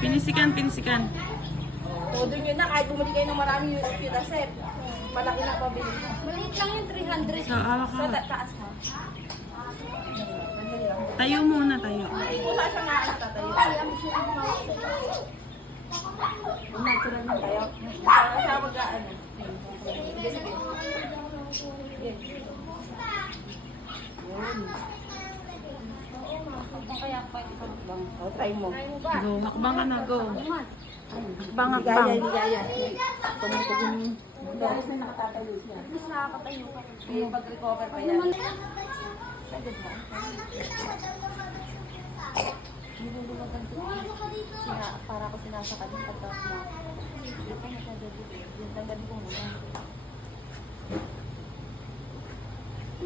Pinisikan. O, doon yun na. Kahit bumili kayo ng marami yung Piraset. Malaki na pabili. Maliit lang yung 300. So, awak Sa ka. taas mo. Tayo muna tayo. Hindi ko sa nga ang tatayo. Natural na kayo. Sa mag-ano. Sige, sige. Kaya pa ito lang. O, try mo. Go, hakbang ka na, go. Hakbang, Hindi kaya, hakbang. hindi kaya. Tumutog yung... Dahil na nakatatayo siya. At least nakakatayo ka. Yung pag-recover pa yan. Para ako sinasakal yung pagkakas mo. Yung tanggal ko muna.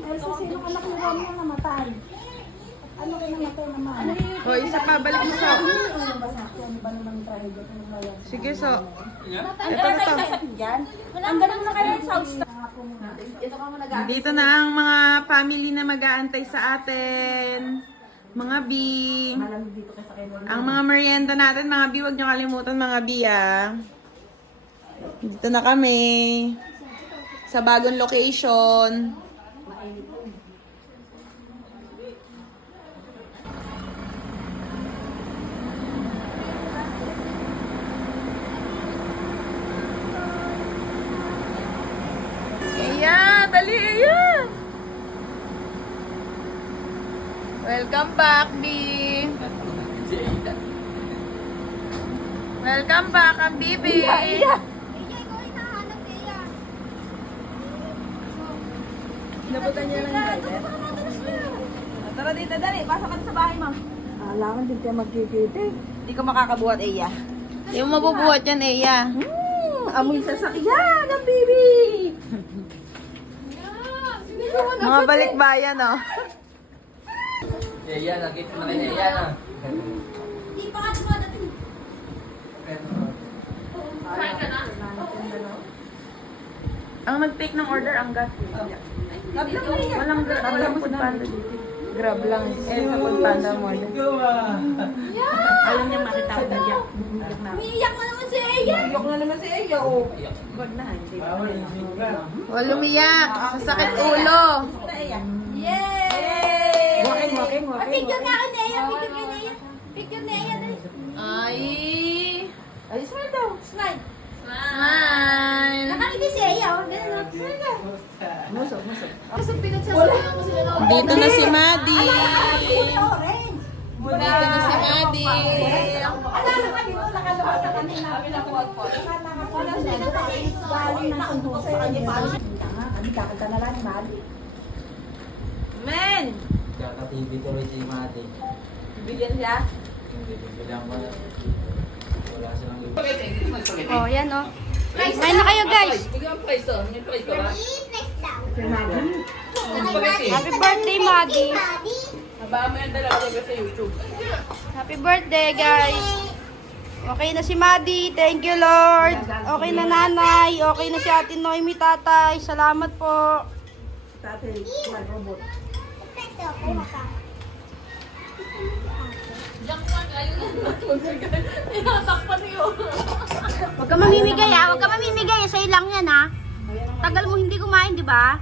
Elsa, sino anak ni Ron na namatay? Ano ka namatay naman? O, isa pa, balik mo sa... Ano ba naman tayo dito? Sige, so. Ang tatay ka sa dyan? Ang ganun na kayo sa house. Ito ka mo nag-aantay. Dito na ang mga family na mag-aantay sa atin. Mga B. Malamig dito kasi kayo. Ang mga merienda natin, mga B, huwag niyo kalimutan mga B, ah. Dito na kami. Sa bagong location. Iya, dali, iya. Welcome back, B. Welcome back, ang bibi. Nabutan niya lang yung driver. Tara dito, dali. Pasok ka sa bahay, ma'am. Alangan din kayo magkikiti. Hindi ko makakabuhat, Eya. Yung mabubuhat yan, Iya. Amoy sasakyan ang baby. Mga balikbayan, oh. Iya, nakita mo na iya na. Hindi pa ka dumadating. Ang nag-take ng order, ang gat. Grab lang na yan. Walang food panda dito. Grab lang. Sa food panda mo. Ayaw niya makita ko niya. Umiiyak na naman si Eya. Iyok na naman si Eya, oh. Wala umiyak. Sasakit ulo. Ito, Eya. Yay! Walking. Picture na ako ni Eya. Picture kay Eya. Picture ni Eya. Dali. Ay. Ay, smile daw. Smile. Smile. Nakangiti si Eya. Oh. Ganun, oh. Smile ka. Muso. Kasi pinagsasabihan ko sila na. Dito na si Maddie. Orange. Dito na si Maddie. Ala na kami, nakaluha sa kanina. Wala siya na tayo. Galing ng sundo sa kanya. Kami kakanta na lang, Mali. Men! Kaka-TV tuloy si Mati. Bigyan siya. Hindi bilang mo. Wala silang Oh, yan oh. Kain na kayo guys. Happy birthday, Maddie. Happy birthday, guys. Okay na si Maddie. Thank you, Lord. Okay na nanay. Okay na si Ate Noemi, tatay. Salamat po. Tatay, mag-robot. Huwag ka mamimigay, ha? Huwag ka mamimigay. Sa'yo lang yan, ha? Tagal mo hindi kumain, di ba?